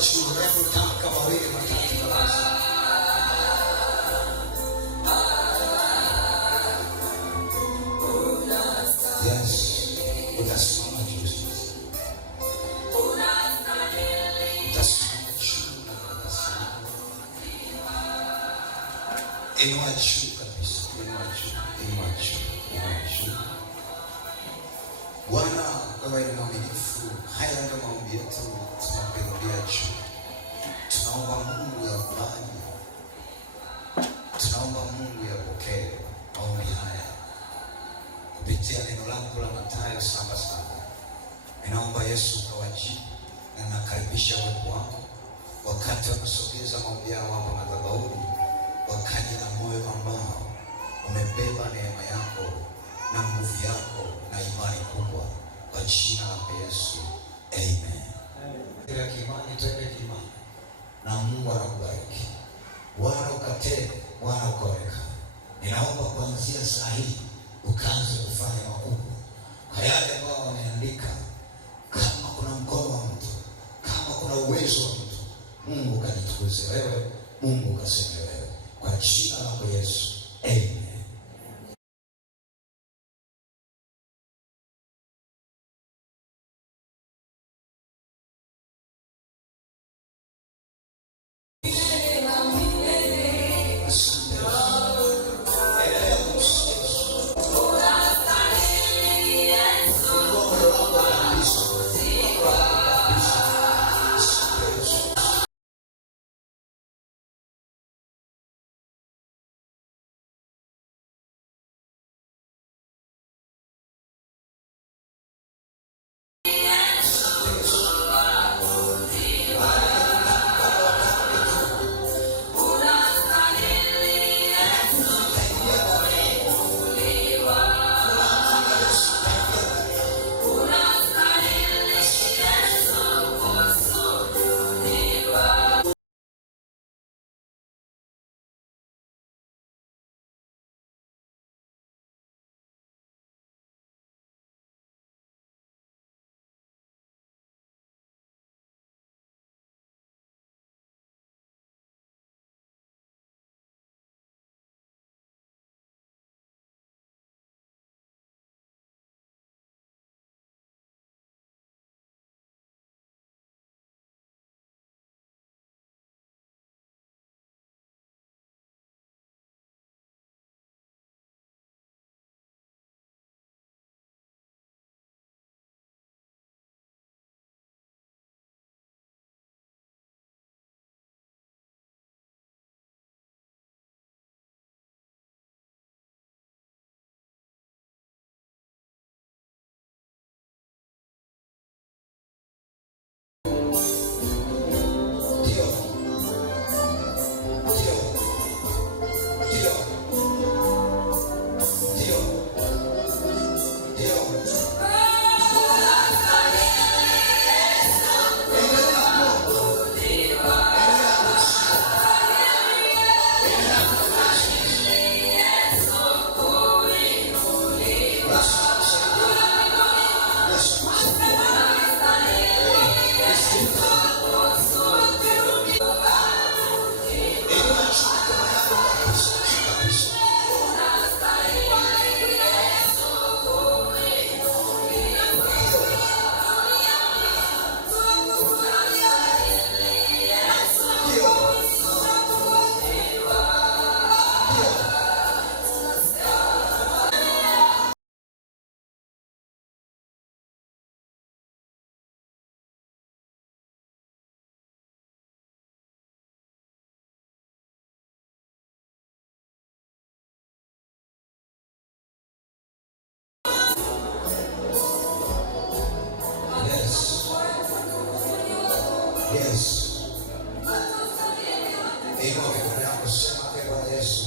juu, hebu tamka mawili matatu kabisa. Yes, utasimama juu sasa. Utasimama juu na utasimama. Inua juu kabisa, inua juu, inua juu, inua juu. Bwana, wewe ni mwaminifu. Haya ndio maombi yetu, tunakurudia juu. Tunaomba Mungu yakubali. Tunaomba Mungu yapokee maombi haya kupitia neno lako la Mathayo 7:7. Ninaomba Yesu ukawajibu, na nakaribisha uwepo wako wakati wanasogeza maombi yao hapa madhabahuni, wakaja na moyo ambao umebeba neema yako na nguvu yako na imani kubwa, kwa jina la Yesu, amen. Kila kimani twende kimani, na Mungu anakubariki. Bwana ukatende, Bwana ukaonekane. Ninaomba kuanzia saa hii ukaanze kufanya makubwa kwa yale ambao wameandika. Kama kuna mkono wa mtu, kama kuna uwezo wa mtu, Mungu ukajitukuze wewe, Mungu ukaseme wewe, kwa jina lako Yesu, amen. Yes. Inua mikono yako, sema Bwana Yesu,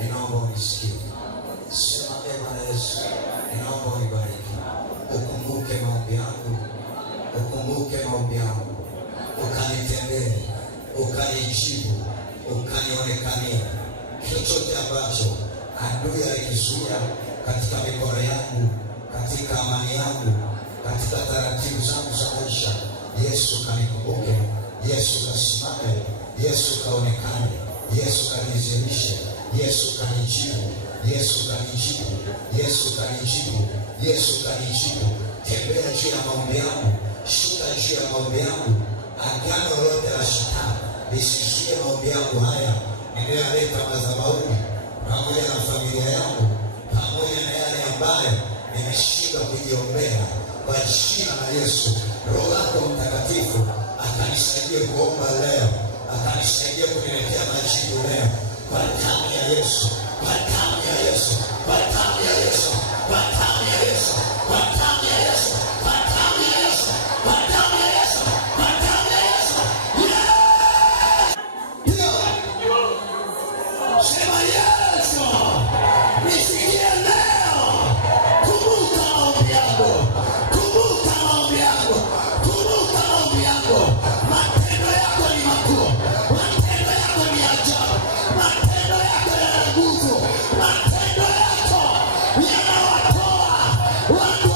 ninaomba unisikie. Sema Bwana Yesu, ninaomba unibariki. Ukumbuke maombi yangu, ukumbuke maombi yangu, ukanitendee, ukanijibu, ukanionekanie. Chochote ambacho adui alikizuia katika mikono yangu, katika amani yangu, katika taratibu zangu za maisha, Yesu kanikumbuke, Yesu kasimame, Yesu kaonekane, Yesu kanidhihirishe, Yesu kanijibu, Yesu kanijibu, Yesu kanijibu, Yesu kanijibu. Tembea juu ya maombi yangu, shuka juu ya maombi yangu. Agano lote la shetani lisizuie maombi yangu haya ninayoyaleta madhabahuni, pamoja na familia yangu, pamoja na yale ambayo nimeshindwa kujiombea. Kwa jina la Yesu, Roho yako Mtakatifu akanisaidia kuomba leo, akanisaidia kuniletea majibu leo, kwa damu ya Yesu, kwa damu ya Yesu, kwa damu ya Yesu, kwa damu ya Yesu, kwa damu ya Yesu, kwa damu ya Yesu, kwa damu ya Yesu, kwa damu ya Yesu. Sema Yesu, nisikie leo. Kumbuka maombi yangu, kumbuka maombi yangu, kumbuka maombi yangu. Matendo yako ni makuu, matendo yako ni ajabu, matendo yako yana nguvu, matendo yako yanawatoa watu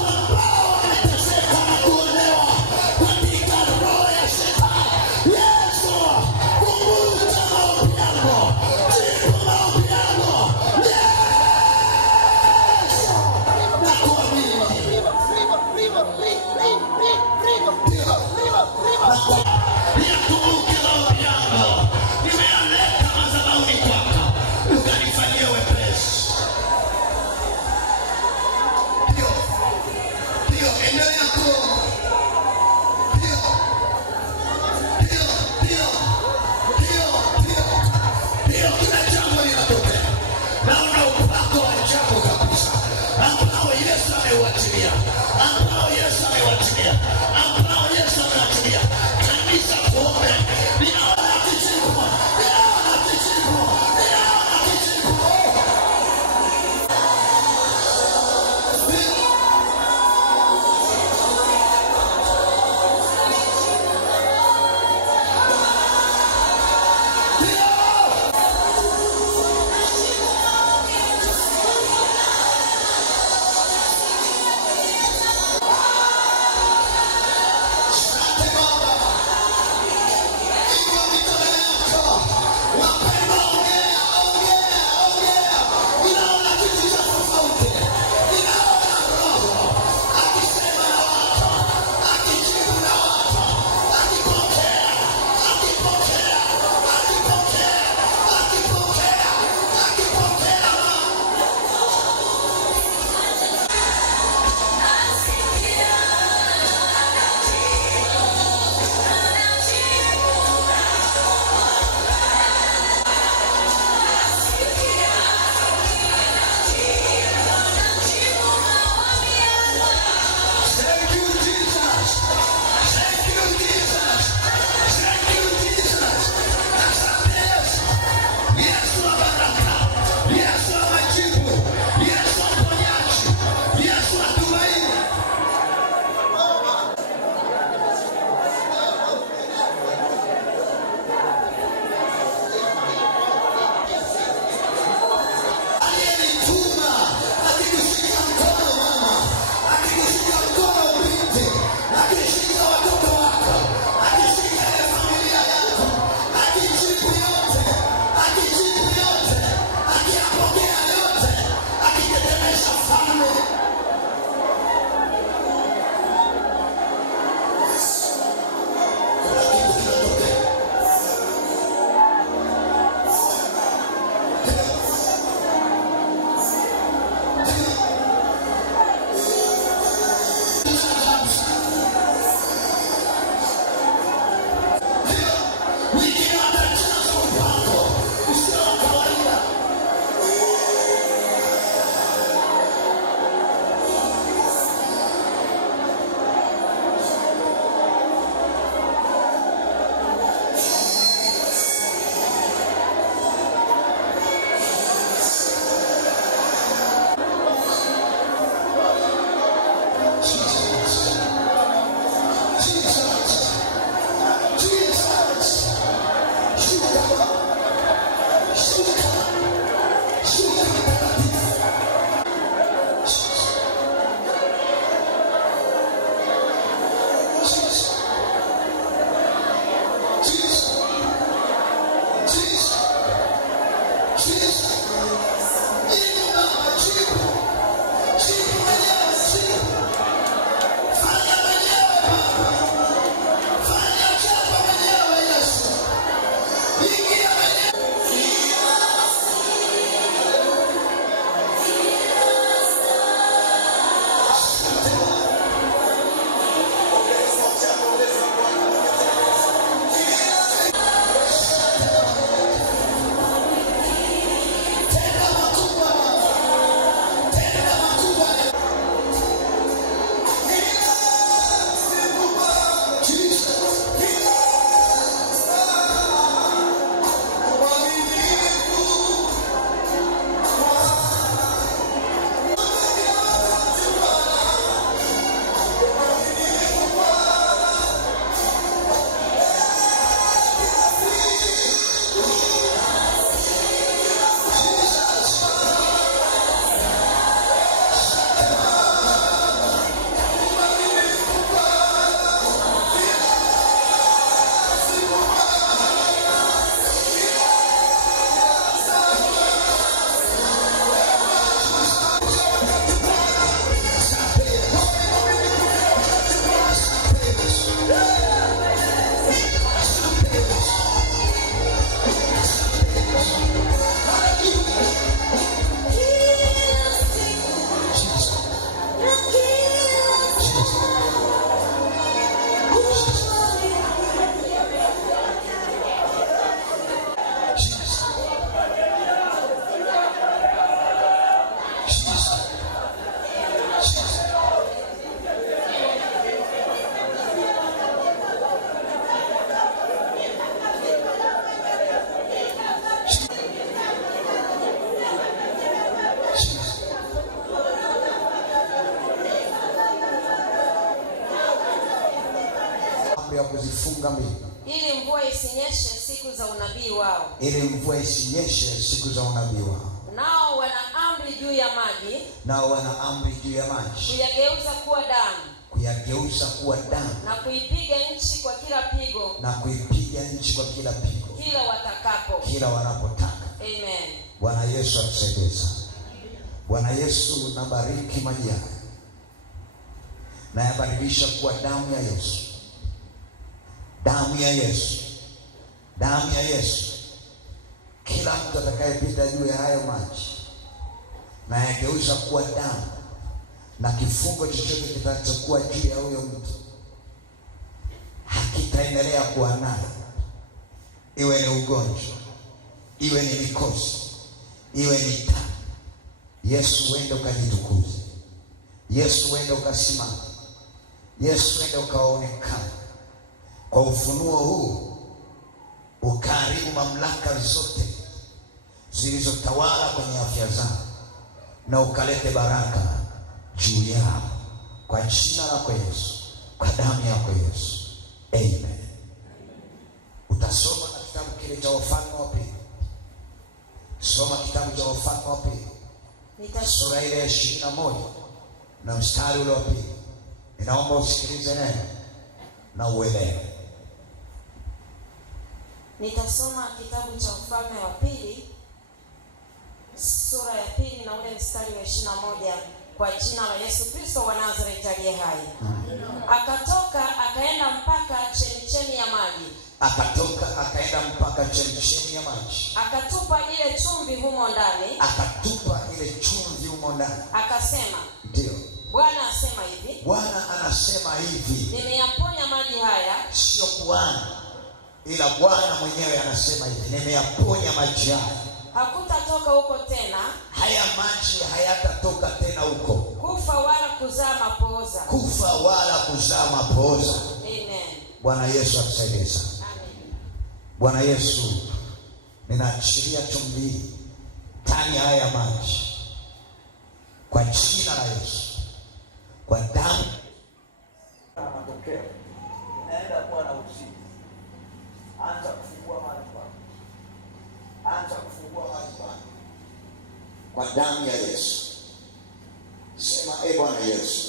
mambo ya kuzifunga mbingu, ili mvua isinyeshe siku za unabii wao. Ili mvua isinyeshe siku za unabii wao. Nao wana amri juu ya maji. Nao wana amri juu ya maji. Kuyageuza kuwa damu. Kuyageuza kuwa damu. Na kuipiga nchi kwa kila pigo. Na kuipiga nchi kwa kila pigo. Kila watakapo. Kila wanapotaka. Amen. Bwana Yesu atusaidie sana. Bwana Yesu, nabariki maji haya, na yabadilisha kuwa damu ya Yesu. Damu ya Yesu. Damu ya Yesu. Kila mtu atakayepita juu ya hayo maji na yageuza kuwa damu, na kifungo chochote kitakachokuwa juu ya huyo mtu hakitaendelea kuwa nayo, iwe ni ugonjwa, iwe ni mikosi, iwe ni taa. Yesu, wende ukajitukuze. Yesu, wende ukasimama. Yesu, wende ukaonekana. Kwa ufunuo huu ukaharibu mamlaka zote zilizotawala kwenye afya zao, na ukalete baraka juu yao, kwa jina lako Yesu, kwa damu yako Yesu. Amen. Utasoma na kitabu kile cha Wafalme wa Pili. Soma kitabu cha Wafalme wa Pili, sura ile ya 21 na mstari ule wa 2. Ninaomba usikilize neno na uelewe. Nitasoma kitabu cha Wafalme wa Pili, sura ya 2 na ule mstari wa 21, kwa jina la Yesu Kristo wa Nazareti aliye hai. Akatoka akaenda mpaka chemchemi ya maji. Akatoka akaenda mpaka chemchemi ya maji. Akatupa ile chumvi humo ndani. Akatupa ile chumvi humo ndani. Akasema, ndio, Bwana asema hivi. Bwana anasema hivi. Nimeyaponya maji haya. Sio Bwana, ila Bwana mwenyewe anasema hivi. Nimeyaponya maji haya. Hakutatoka huko tena. Haya maji hayatatoka tena huko. Kufa wala kuzaa mapooza. Kufa wala kuzaa mapooza. Amen. Bwana Yesu atusaidie sana. Amen. Bwana Yesu, ninaachilia chumvi ndani ya haya maji kwa jina la Yesu, kwa damu. Matokeo inaenda kuwa na usiku. Anza kufungua maji kwako. Anza kufungua maji kwako kwa damu ya Yesu. Sema e Bwana Yesu.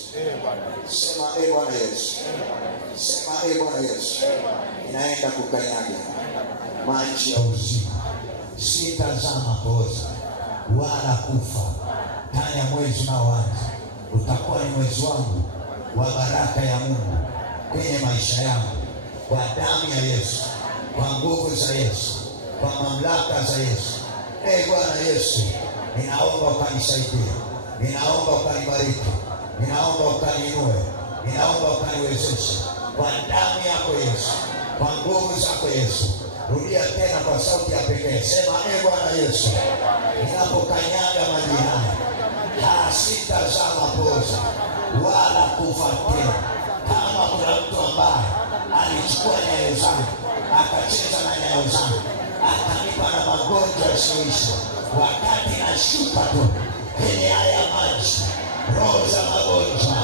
Sema e Bwana Yesu. Sema e Bwana Yesu. Inaenda kukanyaga maji ya uzima. Sitazaa mapooza wala kufa ndani ya mwezi unaoanza. Utakuwa ni mwezi wangu wa baraka ya Mungu kwenye maisha yangu, kwa damu ya Yesu, kwa nguvu za Yesu, kwa mamlaka za Yesu. E Bwana Yesu, ninaomba ukanisaidie. Ninaomba ukanibariki. Ninaomba ukaniinue. Ninaomba ukaniwezeshe kwa damu yako Yesu, kwa nguvu zako Yesu. Rudia tena kwa sauti ya pekee. Sema e Bwana Yesu, ninapokanyaga maji haya sitazaa mapooza wala kufa tena. Kama kuna mtu ambaye alichukua nyayo zangu akacheza na nyayo zangu akanipa na magonjwa yasiyoisha, wakati nashuka tu kwenye haya maji, roho za magonjwa,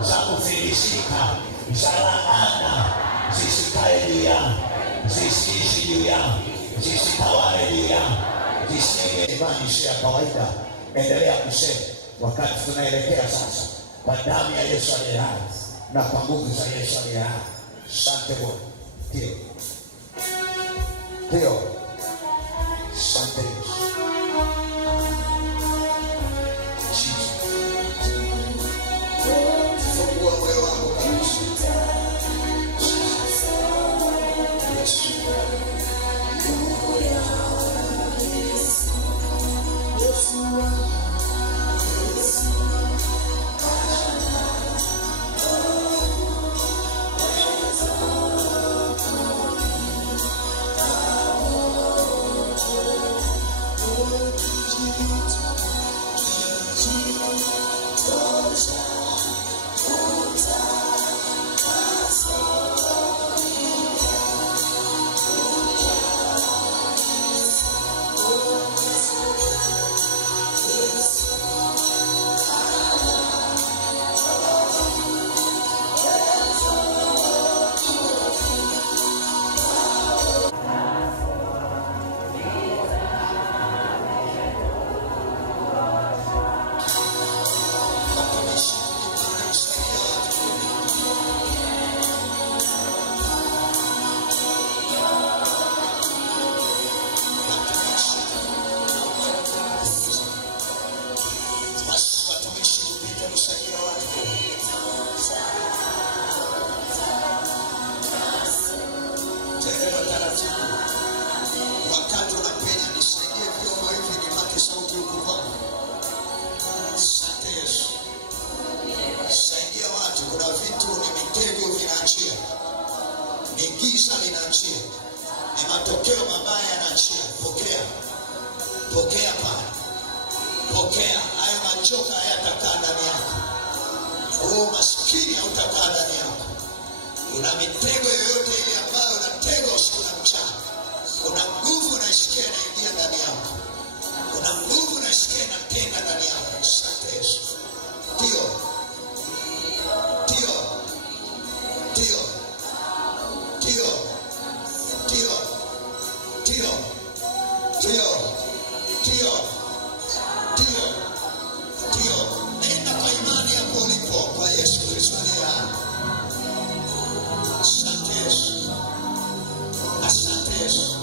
za kufilisika, za laana zisikae juu yangu, zisiishi juu yangu, zisitawale juu yangu, zisiwe imani sio ya kawaida. Endelea kusema wakati tunaelekea sasa, kwa damu ya Yesu aliye hai na kwa nguvu za Yesu aliye hai. Asante Bwana. Ndio. Ndio. Asante Yesu. Fungua moyo wako kabisa. Yesu. taratibu. Wakati unapenya nisaidie vyombo hivi nipate sauti huku kwangu. Asante Yesu. Saidia watu, kuna vitu ni mitego vinaachia. Ni giza linaachia. Ni matokeo mabaya yanaachia. Pokea. Pokea pale. Pokea. Hayo machoka hayatakaa ndani yako. Huo maskini hautakaa ndani yako. Kuna mitego yoyote ile ambayo unatega usiku na mchana. Kuna nguvu unaisikia inaingia ndani yako. Kuna nguvu unaisikia inatenda ndani yako. Asante Yesu. Ndio. Ndio. Ndio. Ndio. Ndio. Ndio. Ndio. Ndio. Ndio. Ndio. Nenda kwa imani yako ulipo kwa Yesu Kristo aliye hai. Asante Yesu. Asante Yesu.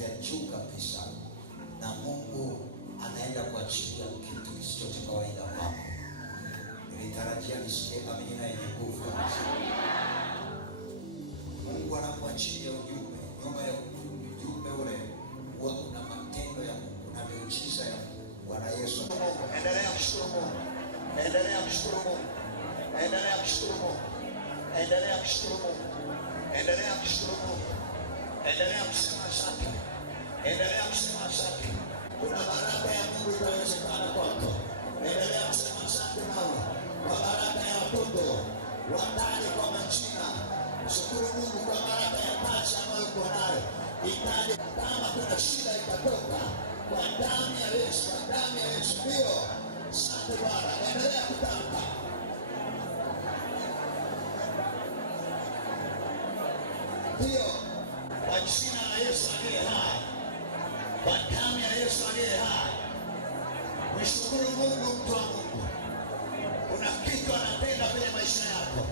vya juu kabisa, na Mungu anaenda kuachilia kitu kisicho cha kawaida kwako. Nilitarajia nisikie amina yenye nguvu kabisa. Mungu anapoachilia ujumbe, nyuma ya ujumbe ule huwa kuna matendo ya Mungu na miujiza ya Mungu. Bwana Yesu, endelea kushukuru Mungu, endelea kushukuru Mungu, endelea kushukuru Mungu, endelea kushukuru Mungu, endelea kushukuru Mungu, endelea kusema asante, endelea kusema asante. Kuna baraka ya Mungu inawezekana kwako. Endelea kusema asante nawe kwa baraka ya watoto wataje kwa majina. Shukuru Mungu kwa baraka ya kazi ambayo uko nayo. Itaje kama kuna shida itatoka kwa damu ya Yesu, kwa damu ya Yesu. Ndio, asante Bwana. Endelea kutamka. Ndio, kwa jina la Yesu aliye hai, kwa damu ya Yesu aliye hai. Mshukuru Mungu, mtu wa Mungu. Kuna kitu anatenda kwenye maisha yako.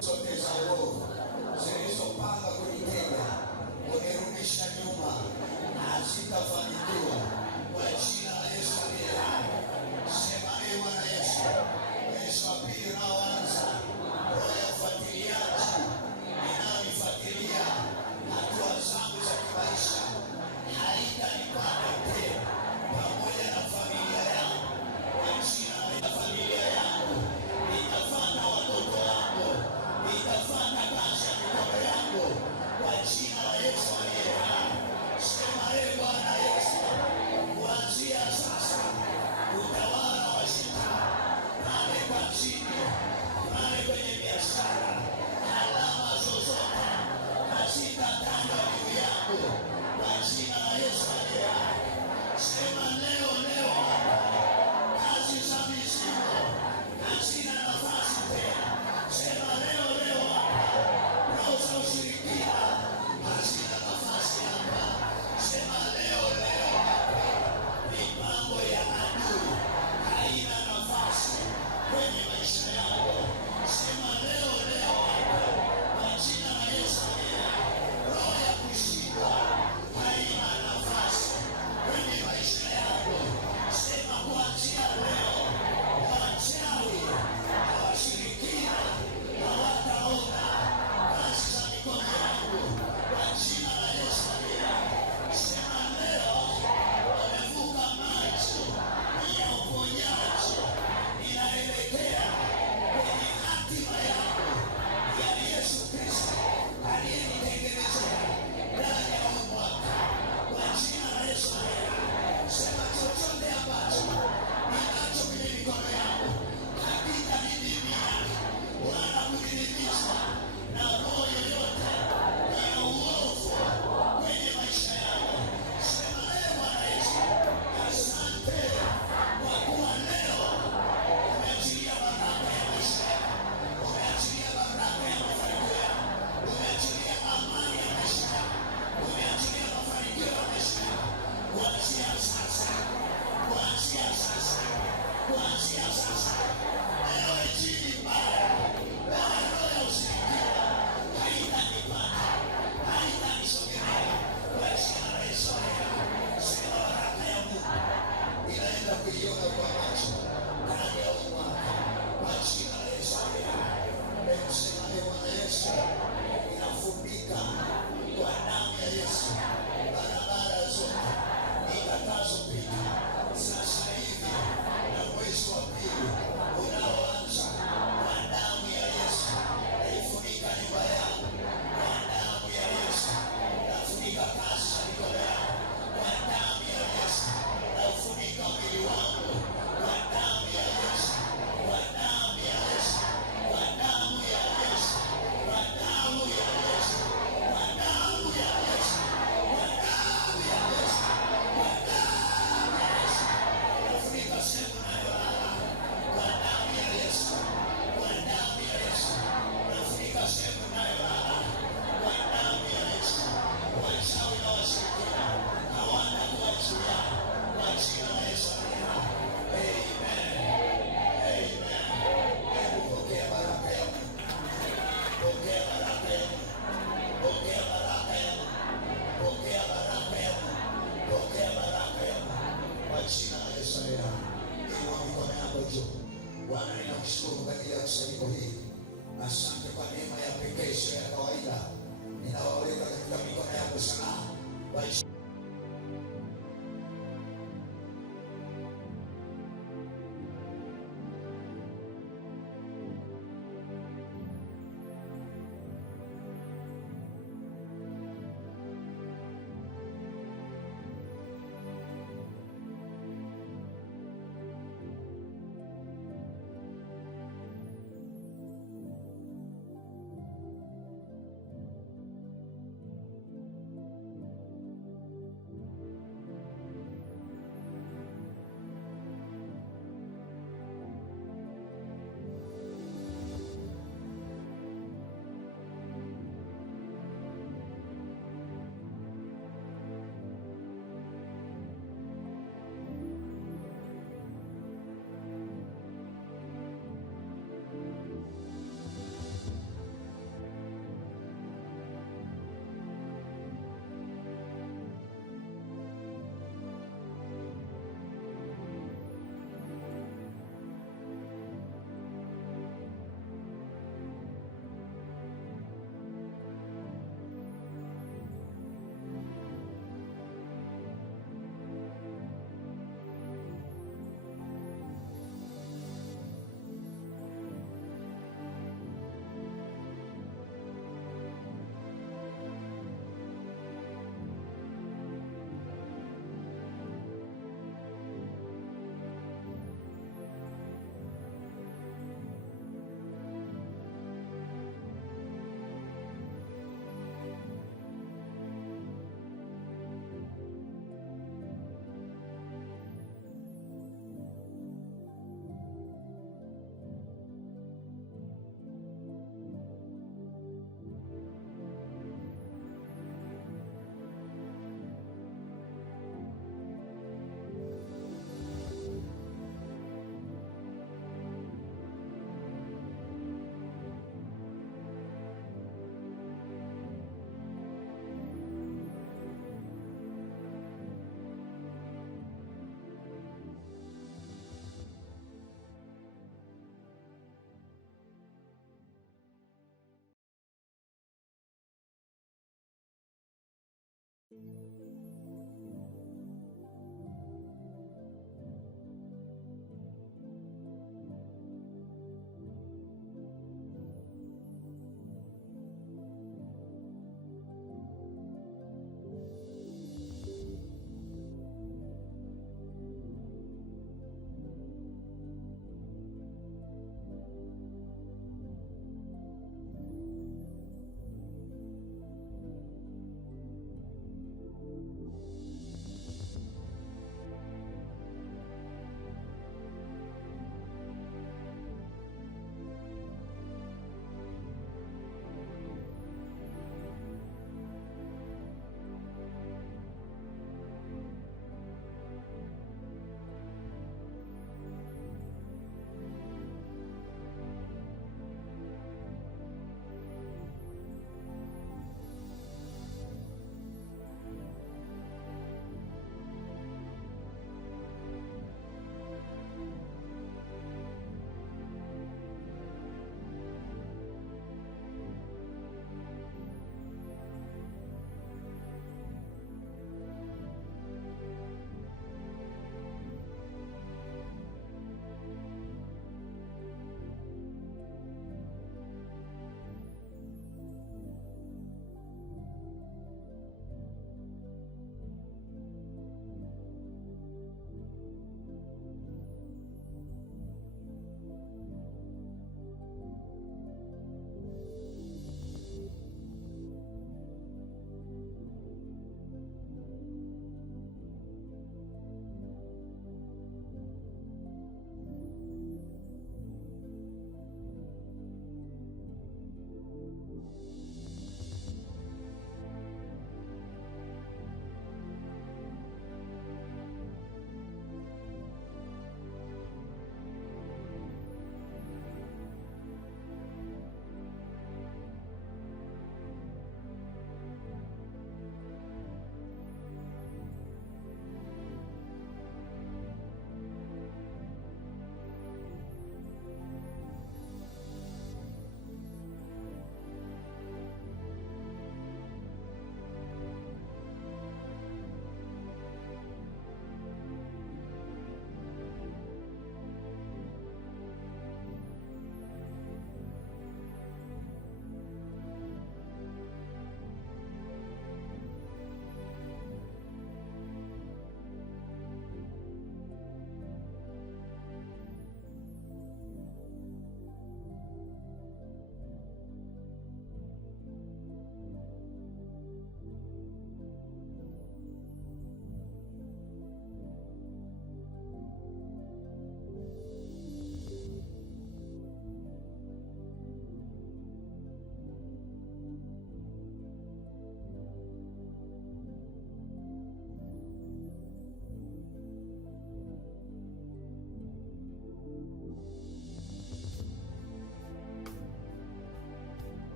Zote za uovu zilizopanga kujitenga, kunirudisha nyuma, hazitafanikiwa kwa jina la Yesu aliye hai. Sema ee Bwana Yesu. Yesu wa pili unaoanza, roho ya ufuatiliaji inayonifuatilia hatua zangu za kimaisha haitanipata tena, pamoja na familia yangu. Kwa jina la familia yangu itafanya watoto wangu, itafanya kazi ya mikono yangu kwa jina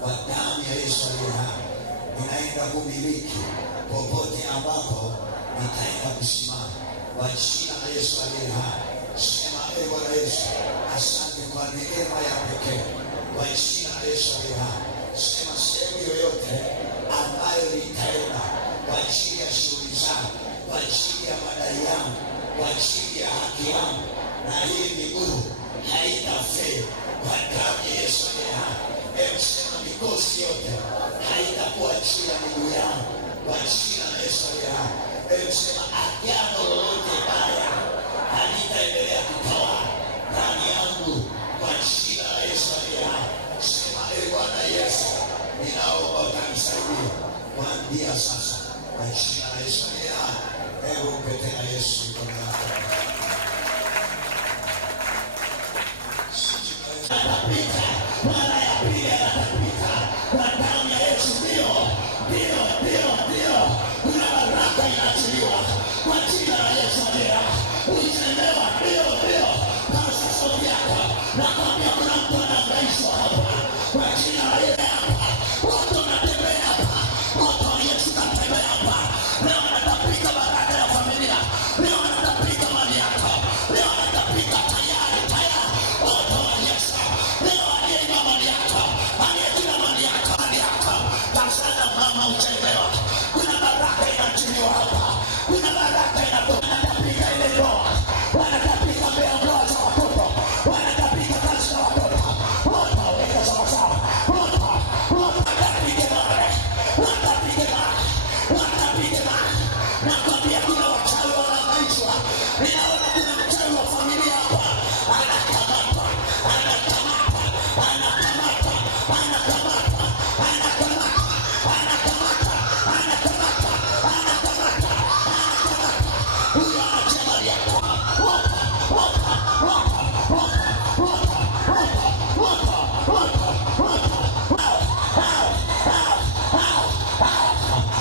kwa damu ya Yesu aliye hai. Ninaenda kumiliki popote ambapo nitaenda kusimama kwa jina la Yesu aliye hai. Sema ee Bwana Yesu, asante kwa neema ya pekee kwa jina la Yesu aliye hai. Sema sehemu yoyote ambayo nitaenda kwa ajili ya shughuli zangu, kwa ajili ya madai yangu, kwa ajili ya haki yangu, na hii miguu haita kuachia miguu yangu kwa jina la Yesu aliye hai. Hebu sema agano lolote baya halitaendelea kutawala ndani yangu kwa jina la Yesu aliye hai. Sema Bwana Yesu, ninaomba utanisaidie kuanzia sasa kwa jina la Yesu aliye hai. Hebu mpe tena Yesu mkono wako. Atapita mara ya pili, atapita kwa damu ya Yesu. Ndio kuna baraka inaachiliwa kwa jina la Yesu. Ndio utendewa, ndio kama sauti yako nakwambia, kuna mtu anaangaishwa hapa kwa jina la Yesu. Watu wanatembea hapa, watu wa Yesu wanatembea hapa. Leo wanatapika baraka ya familia, leo wanatapika mali yako, leo wanatapika tayari watu wa Yesu. Leo aliyeiba mali yako, aliyekula mali yako kasana mama uchelewa. Kuna baraka inaachiliwa hapa, kuna baraka inatoka. Wanatapika ile ndoa, wanatapika mbea ndoa za watoto, wanatapika kazi za watoto, wataweka sawasawa, watapike mare. Nakwambia kuna wachawi wanaangaishwa. Ninaona kuna mchawi wa familia hapa, anakamatwa. Huyo anachema yako.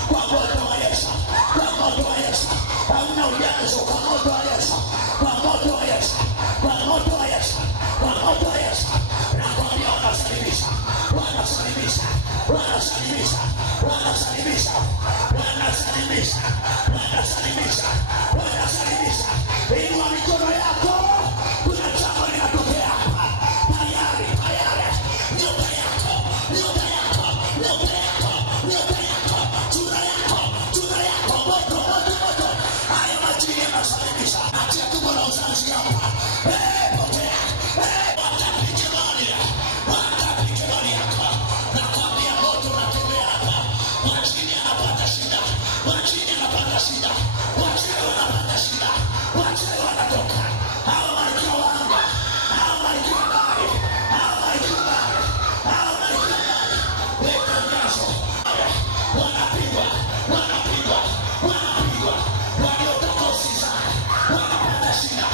Kwa moto wa Yesu, kwa moto wa Yesu, hauna ujazo. Kwa moto wa Yesu, kwa moto wa Yesu, kwa moto wa Yesu, kwa moto wa Yesu. Nakwambia wanasalimisha. Inua mikono yako, kuna jambo linatokea hapa. Tayari. Nyota yako, jura yako, moto. Haya majini yanasalimisha. Achia tumbo la uzazi hapa. Potea. Watapike mali yako. Nakwambia moto unatembea hapa. Majini yanapata shida. Wachawi wanatoka. Hawa malkia wangu, hawa malkia mbali. Weka mgazo. Wanapigwa. Waliotoka usizani wanapata shida.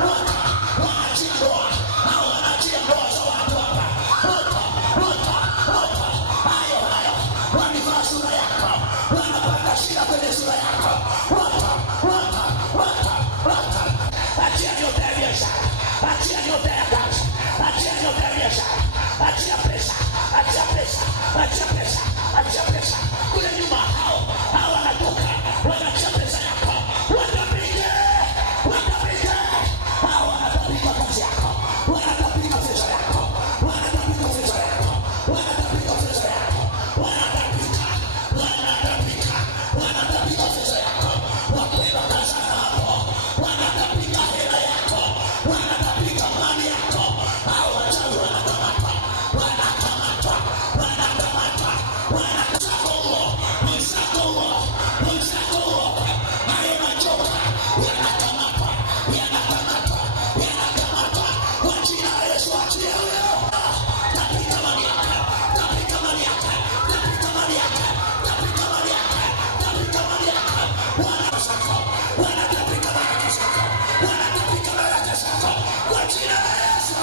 Wanachia ndoa. Hawa wanachia ndoa za watu hapa. Hayo. Wanivaa sura yako. Wanapata shida kwenye sura yako. Achia nyota ya biashara. Achia nyota ya kazi. Achia nyota ya biashara. Achia pesa. Kule nyuma hao wanatoka. Wanachia pesa yako. Watapika. Hao wanatapika kazi yako. Wanatapika pesa yako. Wanatapika pesa yako. Wanatapika pesa yako. Wapenda kazi hapo. Wanatapika hela yako. Wanatapika mali yako. Hao wachawi wanakamatwa. Hayo machoka yanakamatwa. Kwa jina la Yesu, achia huyo. Tapika mali yako. Wanatapika baraka zako. Kwa jina la Yesu.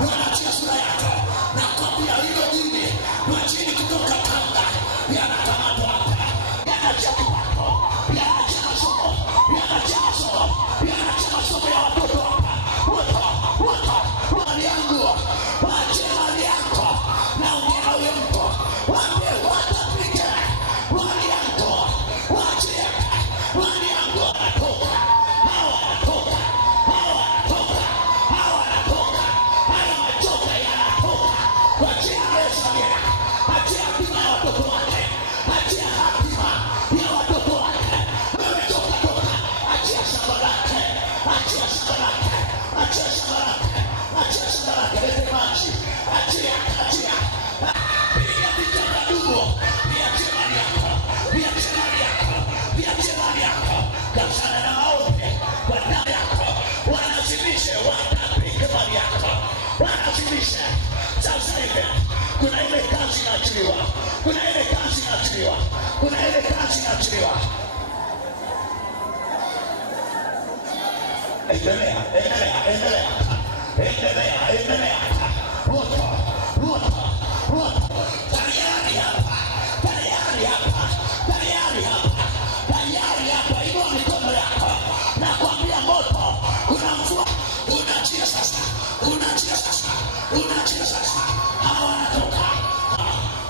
Wanachia sura yako. Nakwambia hilo jini, majini kutoka Tanga yanakamatwa hapa. Yanachia kipato, yanachia masomo ya watoto hapa. Mali yangu, waachie mali yako. Naongea na huyo mtu, waambie watapika mali yako. Waachie mali yako. Wanatoka. Haya machoka yanatoka kwa jina la Yesu. Achia hatima ya watoto wake. Wewe toka. Achia shamba lake. jina lake. Lete maji. Achia. Piga vitanda ndugu. Viache mali yako. Viache mali yako. Viache mali yako. Daktari na maombi. Kwa damu yako. Wanazimishe. Watapiga mali yako. Wanazimishe. Sasa hivi. Kuna ile kazi inaachiliwa. Kuna ile kazi inaachiliwa. Kuna ile kazi inaachiliwa. Endelea. Moto. Tayari hapa. Inua mikono yako. Nakwambia moto. Unamvua. Unachia sasa. Hawa wanatoka.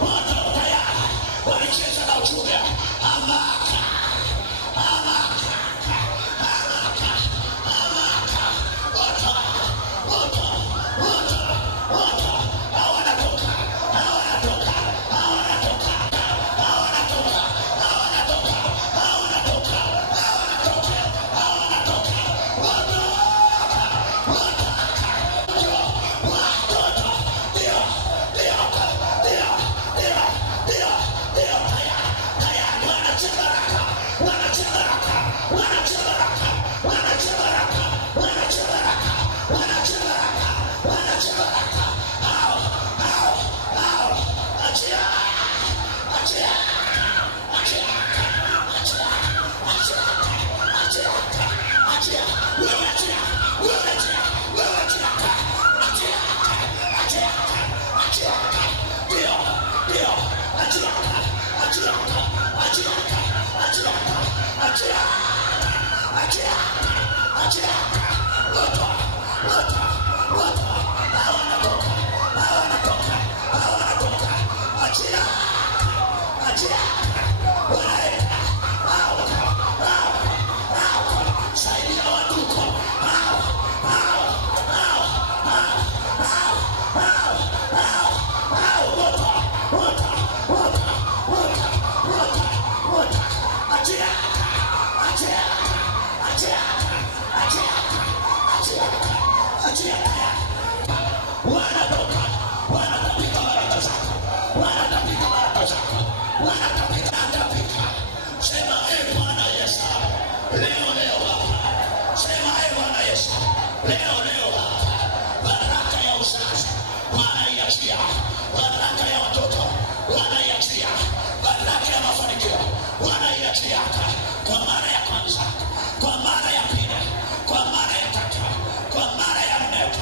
Moto tayari. Walicheza na uchunga. Amaka. Kwa mara ya kwanza, kwa mara ya pili, kwa mara ya tatu, kwa mara ya nne,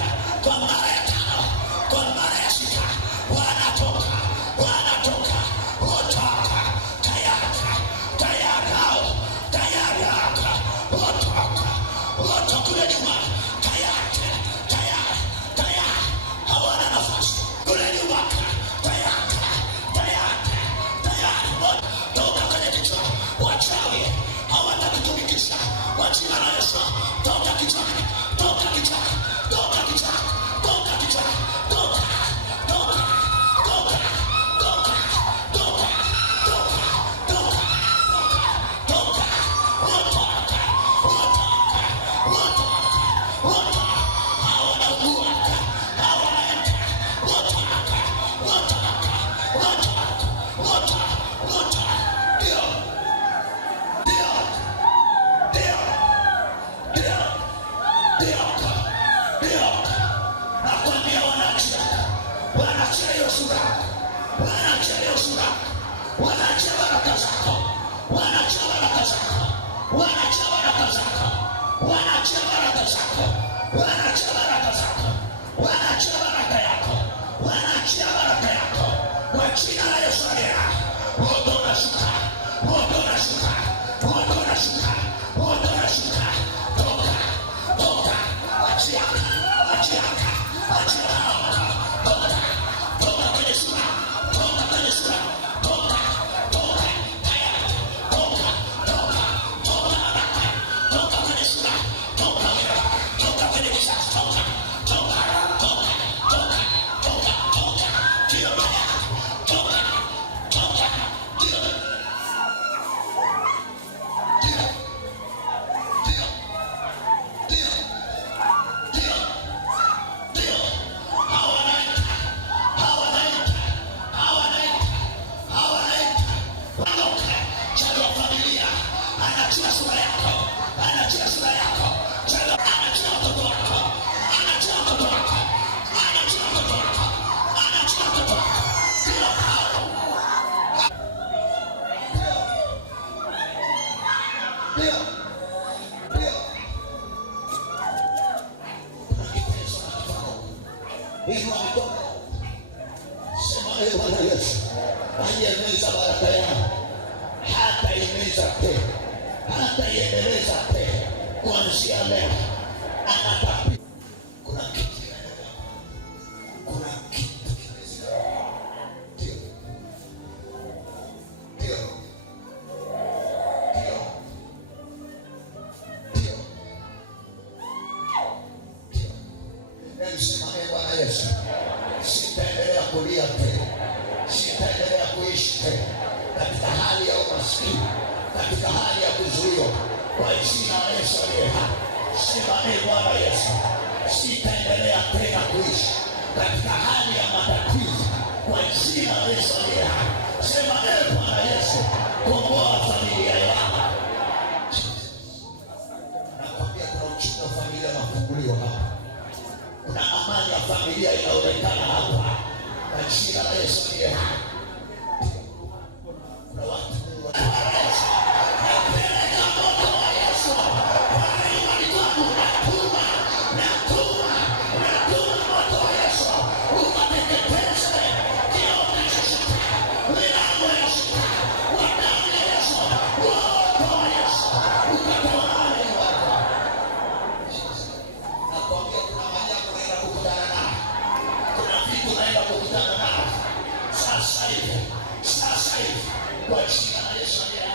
kwa mara ya tano, kwa mara ya sita, wanatoka, tayari hapa, wote kule nyuma, tayari, hawana nafasi, kule nyuma, tayari, toka kwenye kichwa, wachawi, hawatakutumikisha, kwa jina la Yesu, toka kichwa. Wanaacha baraka zako, wanaacha baraka zako, wanaacha baraka zako, wanaacha baraka zako, wanaacha baraka zako, wanaacha baraka yako, wanaacha baraka yako. Kwa jina la Yesu aliye, moto unashuka, moto unashuka, moto unashuka, moto unashuka. Toka, toka, sura yako, anachia sura yako, anachia watoto wako, anachia watoto wako, anachia watoto wako, anachia watoto wako. Ndio. Ndio. Inua mikono. Sema ee Bwana Yesu, aliyemeza baraka yangu hata imeza tena, hata iendeleza tena. Kuanzia leo anataka kuna kitu kinaendelea. Kuna kitu kinaendelea. Ndio. Ndio. Ndio. Ndio. Ndio. Sema ee Bwana Yesu, sitaendelea kulia tena, sitaendelea kuishi tena katika hali ya umaskini, katika hali ya kuzuiwa, kwa jina la Yesu aliye hai. Sema ee Bwana Yesu, sitaendelea tena kuishi katika hali ya matatizo, kwa jina la Yesu aliye hai. Sema ee Bwana Yesu, komboa familia yangu. Nakwambia kuna uchumi wa familia unafunguliwa hapa. Kuna amani ya familia inaonekana hapa, kwa jina la Yesu aliye hai. Kuna watu napeleka moto wa Yesu wale walikuwa natuma moto wa Yesu ukateketeze kiota cha shetani, milango ya shetani, kwa damu ya Yesu, moto wa Yesu ukatawale watu. Nakwambia kuna maajabu naenda kukutana nao, kuna vitu naenda kukutana nao sasa hivi, kwa jina la Yesu aliye hai.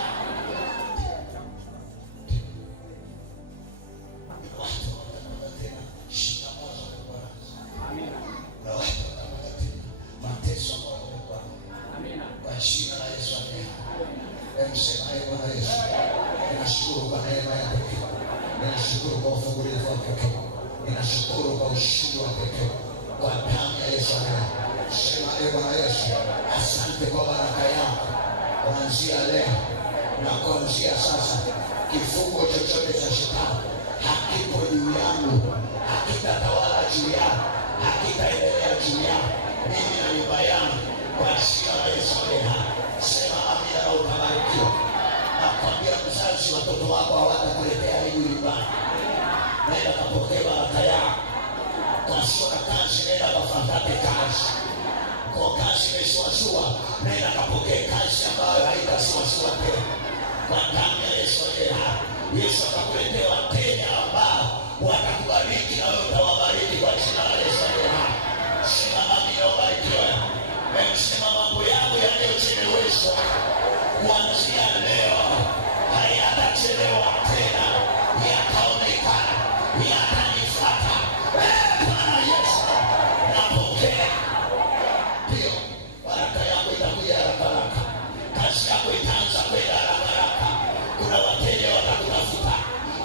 Watu watapata tena shida moja kwa Bwana. Amina. Na watu watapata tena mateso moja kwa Bwana. Amina. Kwa jina la Yesu aliye hai. Msema ee Bwana Yesu, ninashukuru kwa neema ya pekee, ninashukuru kwa ufungulivu wa pekee, ninashukuru kwa ushindi wa pekee, kwa damu ya Yesu aliye hai. Sema ee Bwana Yesu, asante kwa baraka yako. Kuanzia leo na kuanzia sasa, kifungo chochote cha shetani hakipo juu yangu, hakitatawala juu yangu, hakitaendelea juu yangu, mimi na nyumba yangu, kwa jina la Yesu aliye hai. Sema amina na utabarikiwa. Nakwambia mzazi, watoto wako hawatakuletea aibu nyumbani. Nenda kapokea baraka yako. Wasio na kazi, nenda kafuate kazi. Kwa kazi imesuasua, nenda kapokee kazi ambayo haitasuasua tena, kwa damu ya Yesu aliye hai. Yesu atakuletea wateja ambao watakubariki na wewe utawabariki, kwa jina la Yesu aliye hai. Sema amina, ubarikiwe. Sema mambo yako yaliyocheleweshwa kuanzia leo hayatachelewa tena, yataonekana, yatanifuata. Bwana Yesu, napokea. Ndio, baraka yako itakuja haraka haraka, kazi yako itaanza kwenda haraka haraka. Kuna wateja watakutafuta,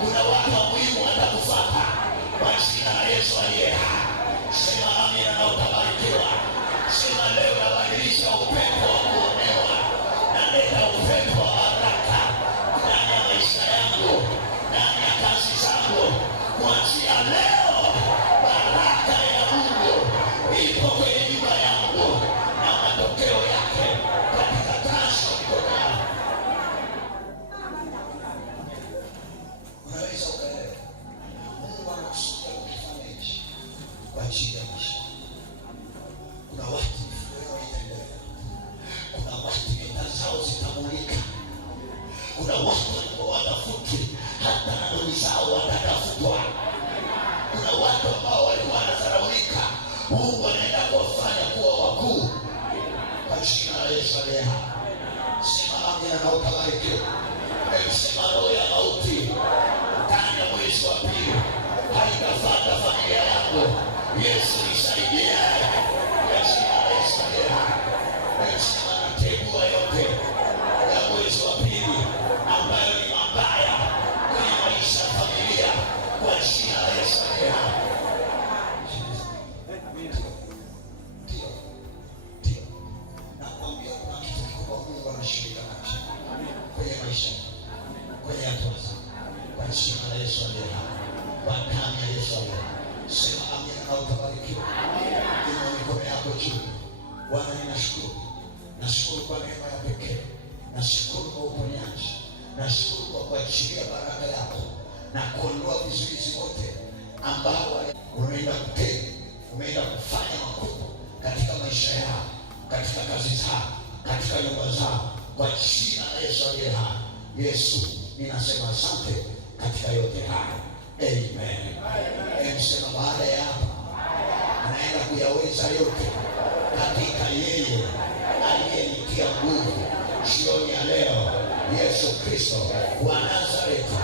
kuna watu wa muhimu watakufuata, kwa jina la Yesu aliye hai. Sema amina na utabarikiwa. Sema leo nabadilisha upepo wa kuonewa, naleta upepo wa baraka ndani ya maisha yangu, ndani ya kazi zangu. Kuanzia leo baraka ya Mungu ipo kwenye nyumba yangu na matokeo yake katika kazi ya mikono yangu. Unaweza ukaelewa Mungu anakusudia kufanya hichi kwa ajili ya maisha. Kuna watu leo itaendelea, kuna watu nyota zao zitamulika, kuna watu walikuwa watafutwi hata na ndugu zao watatafutwa, kuna watu ambao walikuwa wanadharaulika, Mungu anaenda kuwafanya kuwa wakuu, kwa jina la Yesu aliye hai. Sema amina na utabarikiwa. Sema roho ya mauti ndani ya mwezi wa pili haitafuata familia yangu. Yesu nisaidie, kwa jina la Yesu aliye hai. Sema nategua yote ya mwezi wa pili ambayo ni mabaya kwenye maisha ya familia, kwa jina la Yesu aliye hai. Nakwambia kuna kitu kikubwa Mungu anashirika nacho kwenye maisha jina la Yesu aliye hai, kwa damu ya Yesu aliye hai. Sema amina na utabarikiwa. Inua mikono yako juu. Bwana, ninashukuru. Nashukuru kwa neema ya pekee. Nashukuru kwa uponyaji. Nashukuru kwa kuachilia baraka yako na kuondoa vizuizi wote ambao unaenda kutenda, umeenda kufanya makubwa katika maisha yao, katika kazi zao, katika nyumba zao, kwa jina la Yesu aliye hai. Yesu, ninasema asante katika yote haya. Amen. Sema baada ya hapa anaenda kuyaweza yote katika yeye aliyenitia nguvu. Jioni ya leo, Yesu Kristo wa Nazareti